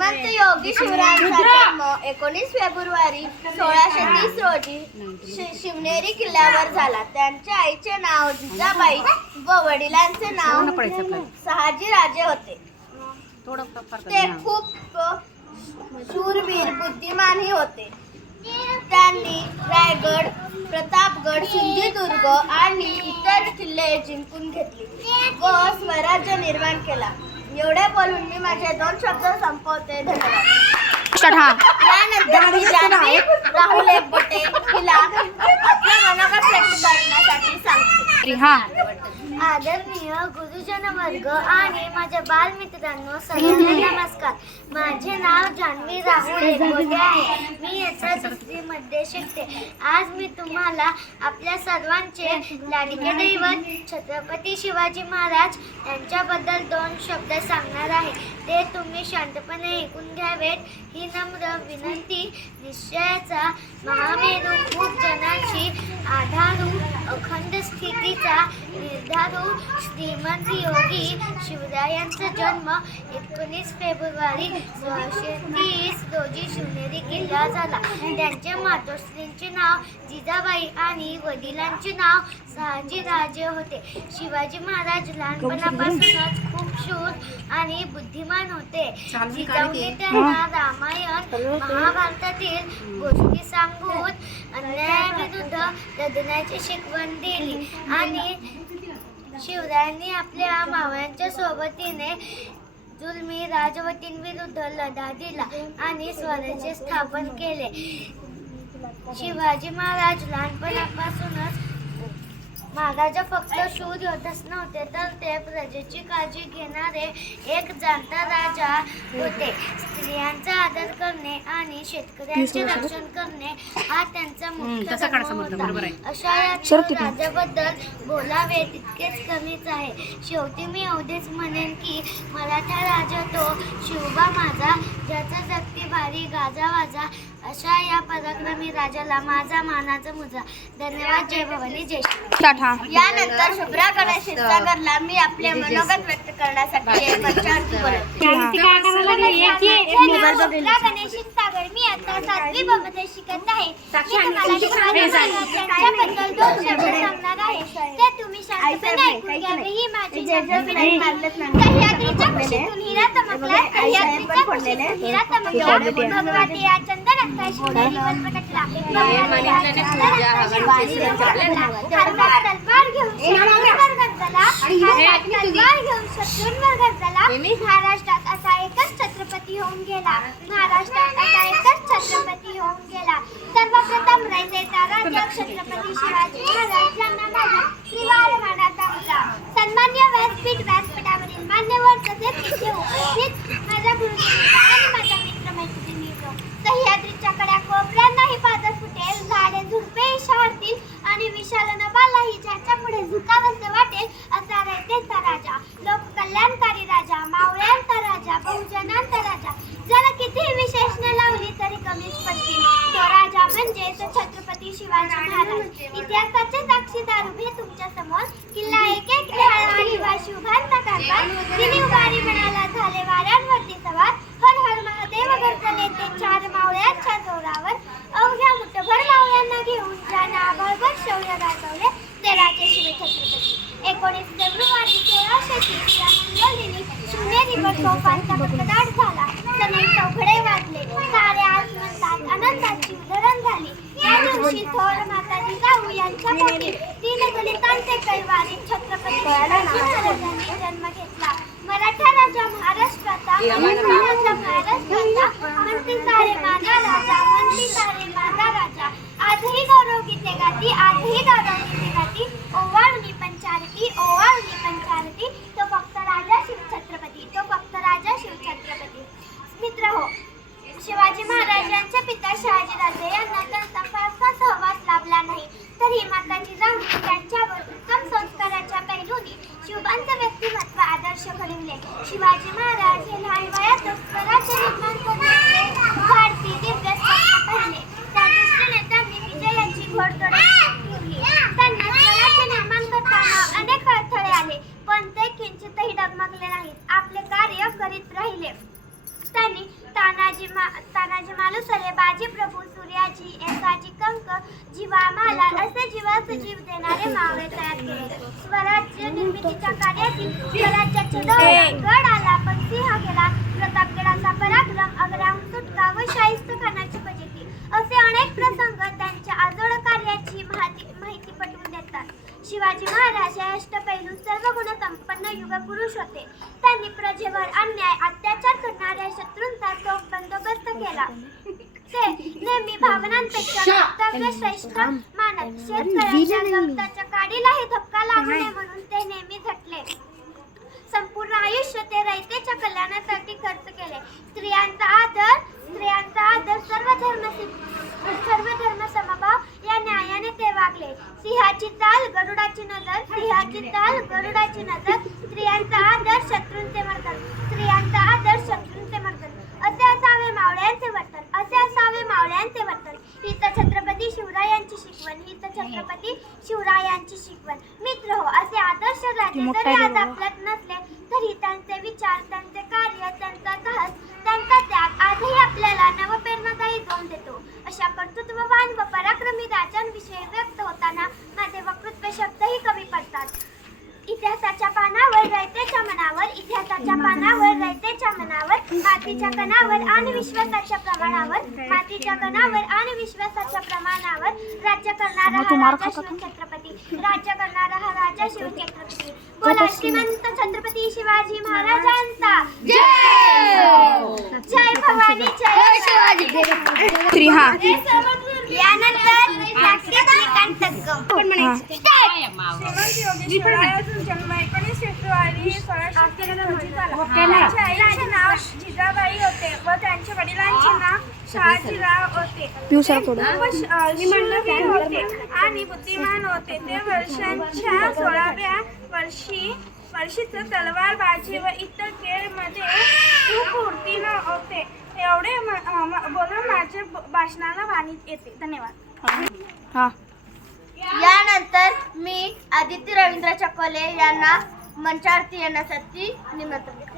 श्रीमंत योगी शिवरायांचा जन्म 19 फेब्रुवारी 1630 रोजी शिवनेरी किल्ल्यावर झाला. त्यांच्या आईचे नाव जिजाबाई व वडिलांचे नाव शहाजीराजे होते. ते खूप शूरवीर बुद्धिमानही होते. त्यांनी रायगड, प्रतापगड, सिंधुदुर्ग आणि इतर किल्ले जिंकून घेतले व स्वराज्य निर्माण केला. एवढे बोलून मी माझे 2 शब्द संपवते. धन्यवाद. यानंतर मी जान्हवी राहुल एकबोटे हिला आपल्या मनोगत व्यक्त करण्यासाठी सांगते. आदरणीय गुरुजन वर्ग आणि माझ्या बालमित्रांनो, सर्वांना नमस्कार. माझे नाव जान्हवी राहुल एकबोटे आहे. मी इयत्ता 3री मध्ये शिकते. आज मी तुम्हाला आपल्या सर्वांचे लाडके दैवत छत्रपती शिवाजी महाराज यांच्याबद्दल 2 शब्द सांगणार आहे. ते तुम्ही शांतपणे ऐकून घ्यावेत ही नम्र विनंती. निश्चयाचा महामेरू, खूप जणांची आधारू, अखंड स्थितीचा निर्धारू श्रीमंत योगी शिवरायांचा जन्म 19 फेब्रुवारी 1630 रोजी शिवनेरी किल्ला झाला. त्यांच्या मातोश्रींचे नाव जिजाबाई आणि वडिलांचे नाव शहाजीराजे होते. शिवाजी महाराज लहानपणापासूनच खूप शूर आणि बुद्धिमान होते. जिजाऊने त्यांना रामायण, महाभारतातील गोष्टी सांगून अन्यायाविरुद्ध लढण्याची शिकवण दिली आणि शिवरायांनी आपल्या मावळ्यांच्या सोबतीने जुलमी राजवटींविरुद्ध लढा दिला आणि स्वराज्य स्थापन केले. शिवाजी महाराज लहानपणापासूनच महाराजा फक्त शूर योद्धाच नव्हते, तर ते प्रजेची काळजी घेणारे एक जाणता राजा होते. स्त्रियांचा आदर करणे आणि शेतकऱ्यांचे रक्षण करणे हा त्यांचा मुख्य धर्म होता. अशा या राजाबद्दल बोलावे तितकेच कमीच आहे. शेवटी मी एवढेच म्हणेन की मराठा राजा तो शिवबा माझा, ज्याचा जगती भारी गाजावाजा. अशा या पराक्रमी राजाला माझा मानाचा मुजा. धन्यवाद. जय भवानी, जय श्री. यानंतर शुभ्रा गणेश क्षीरसागरला मी आपले मनोगत व्यक्त करण्यासाठी एक मंचावरती बोलवते. शुभ्रा गणेश क्षीरसागर, मी आता 7वी ब मध्ये शिकत आहे. त्यांच्याबद्दल 2 शब्द सांगणार आहे. ते तुम्ही शांतपणे ऐकून घ्यावे ही माझी सह्याद्रीच्या कुशीतून हिरा चमकला, सह्याद्रीच्या कुशीतून हिरा चमकला. भगवती या चंदनाचा शिवनेरीवर प्रकटला. तलवार घेऊन शत्रूंवर गरजला, तलवार घेऊन शत्रूंवर गरजला. महाराष्ट्रात असा एकच छत्रपती होऊन गेला, महाराष्ट्रात असा एकच छत्रपती होऊन गेला. सर्वप्रथम रायगडचा राजा छत्रपती शिवाजी महाराज यांना माझा त्रिवार मानाचा मुजरा. सन्मान्य व्यासपीठावरील मान्यवर तसेच इथे उपस्थित माझ्या गुरुजींचा आणि माझ्या मित्रमैत्रिणींचा. सह्याद्रीच्या कडा कोपऱ्यांनाही पादर फुटेल, झाडे झुडपे शहरतील आणि विशाल नभालाही ज्याच्या पुढे झुकावंसे वाटेल असा रयतेचा राजा, लोककल्याणकारी राजा, मावळ्यांचा राजा, बहुजनांचा राजा. ज्याला कितीही विशेषणे लावली तरी कमीच पडतील. तो राजा म्हणजे तो छत्रपती शिवाजी महाराज. इतिहासाचे साक्षीदार उभे तुमच्या समोर. किल्ला एक एक आदिवासी उभारता कारभार, तिने उभारी म्हणाला झाले वाऱ्यांवरती सवार. हर हर महादेव गरजले ते 4 मावळ्यांच्या जोरावर. अवघ्या मुठभर मावळ्यांना घेऊन ज्याने आभाळभर शौर्य गाजवले ते राजे शिवछत्रपती. 19 फेब्रुवारी 1630 या मंगळदिनी शिवनेरीवर तोफांचा कडकडाट झाला. सनई चौघडे वाजले, सारे आसमंतात आनंदाची उधळण झाली. या दिवशी थोर माता जिजाऊ यांच्या पोटी 3 दलितांचे कैवारी छत्रपती शिवाजी महाराजांनी जन्म घेतला. मराठा राजा महाराष्ट्राचा, म्हणती सारे माझा राजा, म्हणती सारे माझा राजा. आजही गौरव गीते गाती, आजही गौरव गीते गाती. ओवाळणी पंचारती, ओवाळणी पंचारती. तो फक्त राजा शिवछत्रपती, तो फक्त राजा शिवछत्रपती. मित्र हो, शिवाजी महाराजांचे पिता शहाजीराजे यांना त्यांचा फारसा सहवास लाभला नाही, तरी माता जिजाऊंनी त्यांच्यावर उत्तम संस्काराच्या पैलूंनी शिवबांचे व्यक्तिमत्व आदर्श घडविले. शिवाजी महाराज हे लहान वयातच स्वराज्य निर्माण करण्याचे भारतीय दिव्य स्वप्न पाहिले. त्या दृष्टीने त्यांनी विजयाची घोडदौड ठेवली. त्यांना स्वराज्य निर्माण करताना अनेक अडथळे आले, पण ते किंचितही डगमगले नाहीत. आपले कार्य करीत राहिले. त्यांनी तानाजी मालुसरे, बाजी प्रभू, सूर्याजी, एसाजी कंक, जीवा महालाल असे जीवास जीव देणारे मावळे तयार केले. स्वराज्य निर्मितीच्या कार्यातील स्वराज्याचे गड आला पण सिंह गेला, प्रतापगडाचा पराक्रम, आग्र्याहून सुटका व शाहिस्त खानाची फजिती असे अनेक प्रसंग त्यांच्या आजोळ कार्याची माहिती पटवून देतात. शिवाजी महाराज हे अष्टपैलू सर्व गुणसंपन्न युगपुरुष होते. त्यांनी प्रजेवर अन्याय अत्याचार करणाऱ्या शत्रूंचा चोख बंदोबस्त केला. ते नेहमी भावनांपेक्षा कर्तव्य श्रेष्ठ मानत. शेतकऱ्यांच्या गवताच्या काडीलाही धक्का लागू नये म्हणून ते नेहमी झटले. संपूर्ण आयुष्य ते रयतेच्या कल्याणासाठी खर्च केले. स्त्रियांचा आदर सर्व धर्म समभाव या न्यायाने ते वागले. सिंहाची चाल गरुडाची नजर, स्त्रियांचा आदर शत्रूंचे मर्दन, असे असावे मावळ्यांचे वर्तन. ही तर छत्रपती शिवरायांची शिकवण. मित्र हो, असे आदर्श राजे जरी आज आपल्यात नसले तरी त्यांचे विचार, त्यांचे कार्य, त्यांचा साहस, त्यांचा त्याग आजही आपल्याला नवप्रेरणादायी जोम देतो. अशा कर्तृत्ववान व पराक्रमी राजांविषयी व्यक्त होताना माझे वक्तृत्व शब्दही कमी पडतात. इतिहासाच्या पानावर रयतेच्या मनावर, मातीच्या कणावर आणि विश्वासाच्या प्रमाणावर राज्य करणारा हा राजा शिवछत्रपती. बोला श्रीमंत छत्रपती शिवाजी महाराजांचा जय भवानी, जय शिवाजी. यानंतर जन्म 19 फेब्रुवारी 1626 झाला. त्यांच्या आईचे नाव जिजाबाई होते व त्यांच्या वडिलांचे नाव शहाजीराव होते. ते शूरवीर होते आणि बुद्धिमान होते. ते वर्षांच्या 16व्या वर्षीच तलवारबाजी व इतर खेळमध्ये खूप उत्तीर्ण होते. एवढे बोलून माझ्या भाषणाला वाणी येते. धन्यवाद. यानंतर मी आदित्य रवींद्र चकोले यांना मंचावरती येण्यासाठी निमंत्रण